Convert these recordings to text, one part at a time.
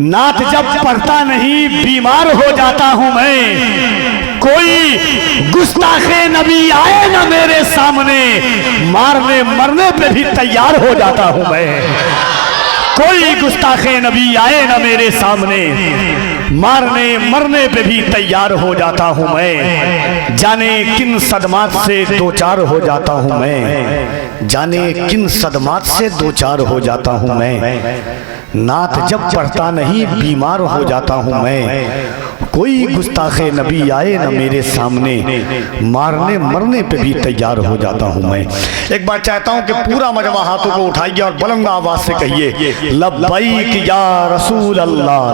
नात जब पढ़ता नहीं बीमार हो जाता हूं मैं, कोई गुस्ताखे नबी आए ना मेरे सामने, मारने मरने पे भी तैयार हो जाता हूं मैं। कोई गुस्ताखे नबी आए ना मेरे सामने, मारने मरने पे भी तैयार हो जाता हूं मैं। जाने किन सदमात से दो चार हो जाता हूं मैं, जाने किन सदमात से दो चार हो जाता हूं मैं। नात जब पढ़ता नहीं बीमार हो जाता हूं मैं। कोई गुस्ताखे नबी आए ना मेरे सामने, मारने मरने पे भी तैयार हो जाता हूं मैं। एक बार चाहता हूं कि पूरा मजमा हाथों को उठाइए और बुलंद आवाज से कहिए, लब्बैक या रसूल अल्लाह।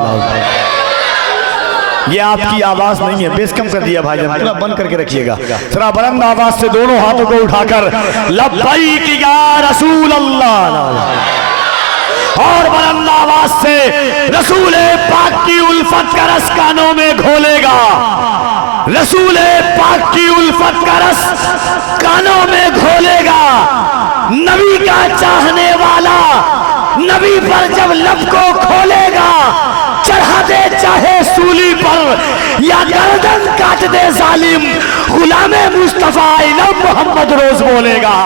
ये आपकी आवाज नहीं है, बेस कम कर दिया भाईजान, पूरा बंद करके रखिएगा। जरा बुलंद आवाज से दोनों हाथों को उठाकर लब्बैक या रसूल अल्लाह, और बुलंद आवाज से रसूल पाक की उल्फत का रस कानों में घोलेगा। रसूल पाक की उल्फत का रस कानों में घोलेगा। नबी का चाहने वाला नबी पर जब लब को खोलेगा, चढ़ा दे चाहे सूली पर या गर्दन काट दे जालिम, गुलामे मुस्तफा इनम मोहम्मद रोज बोलेगा।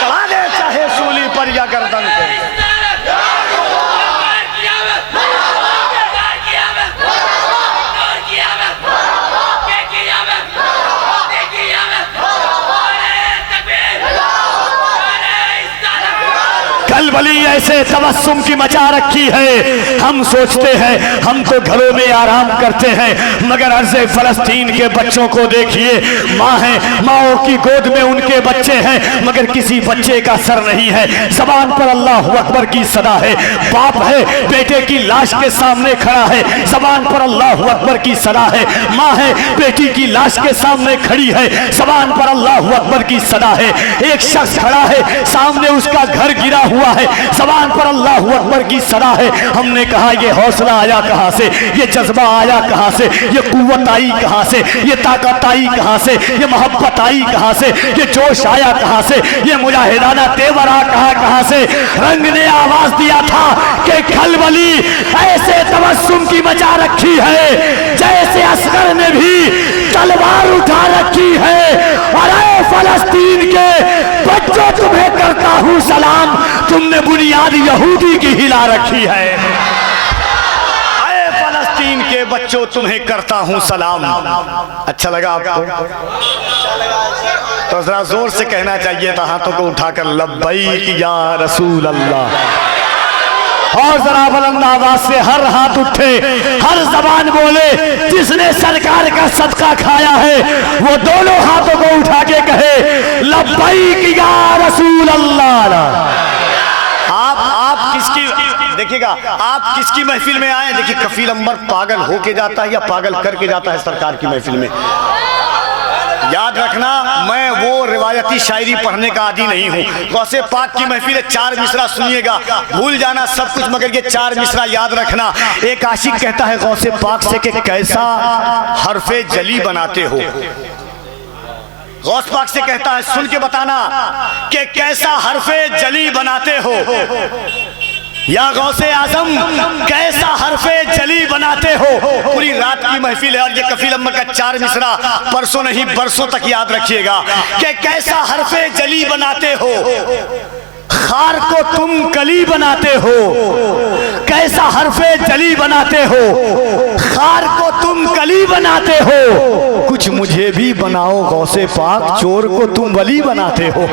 चढ़ा दे चाहे सूली पर या गर्दन को। कलबली ऐसे तबस्सुम की मचा रखी है, हम सोचते हैं हम तो घरों में आराम करते हैं, मगर अर्ज़े फलस्तीन के बच्चों को देखिए। माँ है, माओ की गोद में उनके बच्चे हैं, मगर किसी बच्चे का सर नहीं है। ज़बान पर अल्लाह अकबर की सदा है। बाप है, बेटे की लाश के सामने खड़ा है, ज़बान पर अल्लाह अकबर की सदा है। माँ है, बेटी की लाश के सामने खड़ी है, ज़बान पर अल्लाह अकबर की सदा है। एक शख्स खड़ा है, सामने उसका घर गिरा हुआ है, ज़बान पर अल्लाह अकबर की सदा है। हमने कहा ये हौसला आया कहां से, ये जज्बा आया कहां से, ये कुव्वत आई कहां से, ये ताकत आई कहां से, ये मोहब्बत आई कहां से, ये जोश आया कहां से, ये मुजाहिदाना तेवर आ कहां से। रंग ने आवाज दिया था कि खलबली ऐसे तबस्सुम की मचा रखी है जैसे असगर ने भी तलवार उठा रखी है। और ऐ फलस्तीन के बच्चों, तुम्हें करता हूं सलाम, तुमने बुनियाद यहूदी की हिला रखी है। ऐ फलस्तीन के बच्चों, तुम्हें करता हूं सलाम। अच्छा लगा आपको? तो जरा जोर से कहना चाहिए था, हाथों को उठाकर लब्बैक या रसूल अल्लाह। और जरा बुलंद आवाज से हर हाथ उठे, हर जबान बोले, जिसने सरकार का सदका खाया है वो दोनों हाथों को उठा के कहे लब्बैक या रसूल अल्लाह। आप किसकी, देखिएगा, आप किसकी महफिल में आए? देखिए, कफील अंबर पागल होके जाता है या पागल करके जाता है सरकार की महफिल में। याद रखना, मैं वो रिवायती शायरी पढ़ने का आदी नहीं हूँ। गौसे पाक की महफिल है, 4 मिसरा सुनिएगा, भूल जाना सब कुछ मगर ये 4 मिसरा याद रखना। एक आशिक कहता है गौसे पाक से कि कैसा हरफे जली बनाते हो। गौस पाक से कहता है सुन के बताना कि कैसा हरफे जली बनाते हो, या गौसे आजम कैसा हरफे जली बनाते हो। पूरी रात की महफिल है और ये कफील अम्बर का 4 मिसरा परसों नहीं बरसों तक याद रखिएगा कि कैसा हरफे जली बनाते हो, खार को तुम कली बनाते हो। कैसा हरफे जली बनाते हो, खार को तुम कली बनाते हो। कुछ मुझे भी बनाओ गौसे पाक, चोर को तुम वली बनाते हो।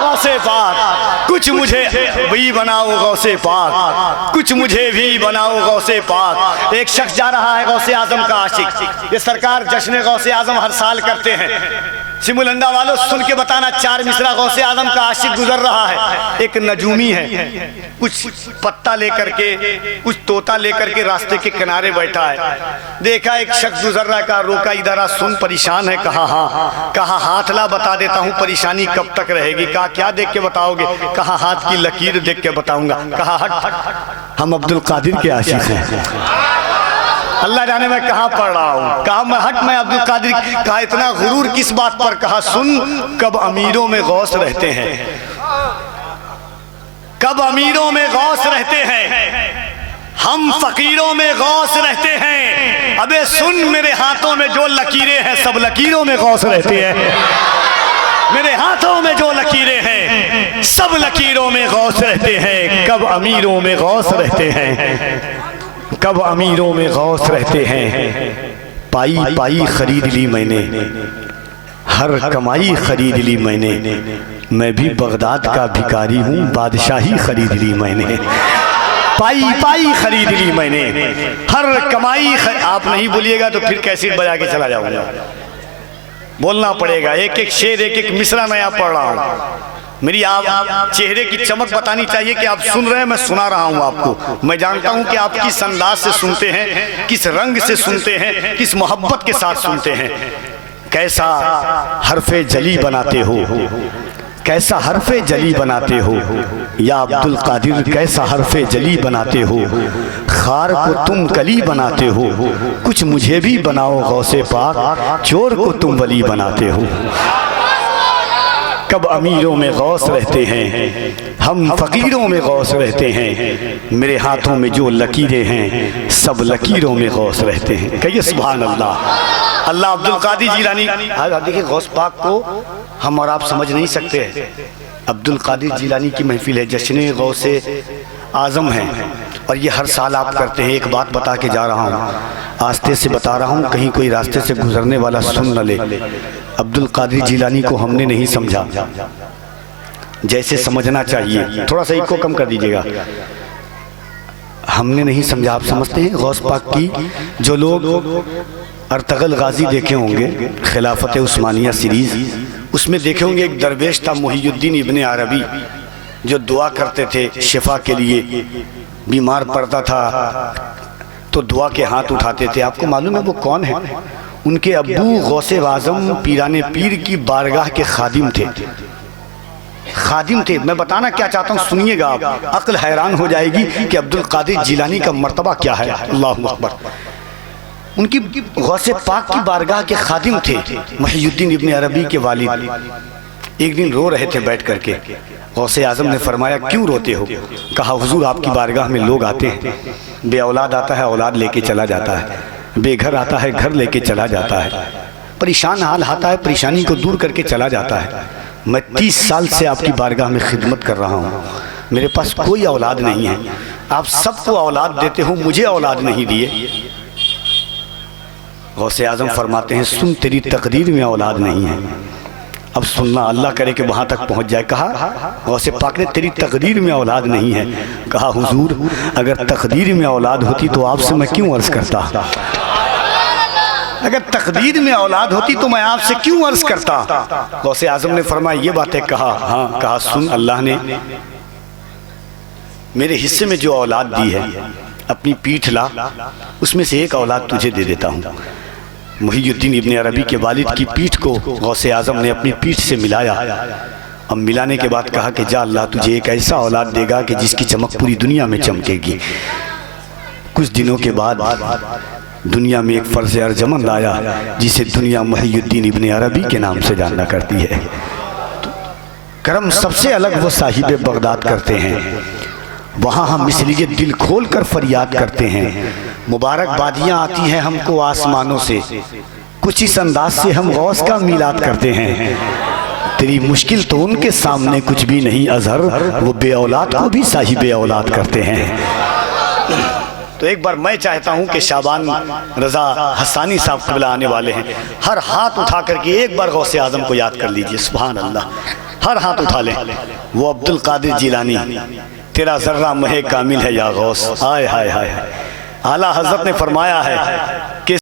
गौसे पाक, कुछ मुझे भी बनाओ गौसे पाक, कुछ मुझे भी बनाओ गौसे पाक। एक शख्स जा रहा है गौसे आजम का आशिक। ये सरकार जश्न गौसे आजम हर साल करते हैं। सिमुलंदा वालों सुन के बताना, 4 मिसरा गौसे आजम का आशिक गुजर रहा है। एक नजूमी है, कुछ पत्ता लेकर के, कुछ तोता लेकर के रास्ते के किनारे बैठा है। देखा एक शख्स गुजर रहा, कहा रोका, इधर आ, सुन परेशान है। कहा हाँ। कहा हाथ ला, बता देता हूँ परेशानी कब तक रहेगी। कहा क्या देख के बताओगे? कहा हाथ की लकीर देख के बताऊंगा। कहा हट, हम अब्दुल कादिर के आशिक हैं। अल्लाह जाने मैं कहाँ पढ़ रहा हूँ। कहा मैं हट, मैं अब्दुल कादिर। कहा इतना गुरूर किस बात पर? कहा सुन, कब अमीरों में गौस रहते हैं, कब अमीरों में गौस रहते हैं, हम फकीरों में गौस रहते हैं। अबे सुन, मेरे हाथों में जो लकीरें हैं सब लकीरों में गौस रहते हैं। मेरे हाथों में जो लकीरें हैं सब लकीरों में गौस रहते हैं। कब अमीरों में गौस रहते हैं, कब अमीरों में गौस रहते हैं। पाई पाई खरीद ली मैंने, हर कमाई खरीद ली मैंने। मैं भी बगदाद का भिखारी हूँ, बादशाही खरीद ली मैंने। पाई पाई खरीद ली मैंने, हर कमाई आप नहीं बोलिएगा तो फिर कैसेट बजा के चला जाऊंगा। बोलना पड़ेगा, एक एक शेर एक एक मिसरा नया पढ़ रहा हूँ। मेरी आप चेहरे की चमक बतानी चाहिए कि आप सुन रहे हैं, मैं सुना रहा हूँ आपको। मैं जानता हूँ कि आप किस अंदाज से सुनते हैं, किस रंग से सुनते हैं, किस मोहब्बत के साथ सुनते हैं। कैसा हरफे जली बनाते हो, कैसा हरफे जली बनाते हो या अब्दुल कादिर, कैसा हरफे जली बनाते हो। खार को तुम कली बनाते हो, कुछ मुझे भी बनाओ गौसे पाक, चोर को तुम वली बनाते हो। कब अमीरों में गौस रहते हैं, हम फकीरों में गौस रहते हैं। मेरे हाथों में जो लकीरें हैं सब लकीरों में गौस रहते हैं। कहिए सुभान अल्लाह। अल्लाह अब्दुल कादिर जिलानी, देखिए गौस पाक को हम और आप समझ नहीं सकते। अब्दुल कादिर जिलानी की महफिल है, जश्न गौसे आज़म है और ये हर साल आप करते हैं। एक बात बता के जा रहा हूँ, आस्ते से बता रहा हूँ, कहीं कोई रास्ते से गुजरने वाला सुन न ले। अब्दुल कादिर जिलानी को हमने नहीं समझा जैसे समझना चाहिए। थोड़ा सा इसको कम कर दीजिएगा। हमने नहीं समझा, आप समझते हैं। गौस पाक की जो लोग अर्तगल गाजी देखे होंगे, खिलाफत उस्मानिया सीरीज़, उसमें देखे होंगे एक दरवेश था मुहियुद्दीन इब्ने अरबी, जो दुआ करते थे शिफा के लिए। बीमार पड़ता था तो दुआ के हाथ उठाते थे। आपको मालूम है वो कौन है? उनके अब्बू गौसे आज़म पीराने पीर की बारगाह के खादिम थे। खादिम थे। मैं बताना क्या चाहता हूँ, सुनिएगा आप, अक्ल हैरान हो जाएगी कि अब्दुल कादिर जिलानी का मर्तबा क्या है। अल्लाहु अकबर। उनकी गौसे पाक की बारगाह के खादिम थे मुहियुद्दीन इब्ने अरबी के वालिद। एक दिन रो रहे थे बैठ करके। गौसे आज़म ने फरमाया क्यों रोते हो? कहा हुजूर आपकी बारगाह में लोग आते हैं, बे औलाद आता है औलाद लेके चला जाता है, बेघर आता है घर लेके चला जाता है, परेशान हाल आता है परेशानी को दूर करके चला जाता है। मैं 30 साल से आपकी बारगाह में खिदमत कर रहा हूँ, मेरे पास कोई औलाद नहीं है, आप सबको औलाद देते हो, मुझे औलाद नहीं दिए। गौसे आज़म फरमाते हैं सुन, तेरी तकदीर में औलाद नहीं है। अब सुनना, अल्लाह करे कि वहाँ तक पहुँच जाए। कहा गौसे पाक ने तेरी तकदीर में औलाद नहीं है। कहा हुजूर अगर तकदीर में औलाद होती तो आपसे मैं क्यों अर्ज़ करता? अगर तकदीर में औलाद होती तो मैं आपसे क्यों अर्ज़ करता? गौसे आज़म ने फरमाया ये बातें। कहा हाँ। कहा सुन, अल्लाह ने मेरे हिस्से में जो औलाद दी है अपनी पीठ ला, उसमें से एक औलाद तुझे दे देता हूँ। मुहियुद्दीन इब्ने अरबी के वालिद की पीठ को गौसे आज़म ने अपनी पीठ से मिलाया। अब मिलाने के बाद कहा कि जा अल्लाह तुझे एक ऐसा औलाद देगा कि जिसकी चमक पूरी दुनिया में चमकेगी। कुछ दिनों के बाद दुनिया में एक फ़र्ज़ अर्जमंद आया जिसे दुनिया मुहियुद्दीन इब्ने अरबी के नाम से जानना करती है। करम सबसे अलग वो साहिब बगदाद करते हैं, वहाँ हम इसलिए दिल खोल कर फरियाद करते हैं। मुबारकबादियाँ आती हैं हमको आसमानों से, कुछ इस अंदाज से हम गौस का मीलाद करते हैं। तेरी मुश्किल तो उनके सामने कुछ भी नहीं अजहर, वो बे औलाद को भी साहिब औलाद करते हैं। तो एक बार मैं चाहता हूं कि शाबान रज़ा हसानी साहब क़िबला आने वाले हैं, हर हाथ उठा करके एक बार गौसे आज़म को याद कर लीजिए। सुभान अल्लाह, हर हाथ उठा लें। वो अब्दुल कादिर जिलानी, तेरा ज़र्रा महे कामिल है या गौस। हाय हाय हाय। आला हज़रत ने फरमाया है कि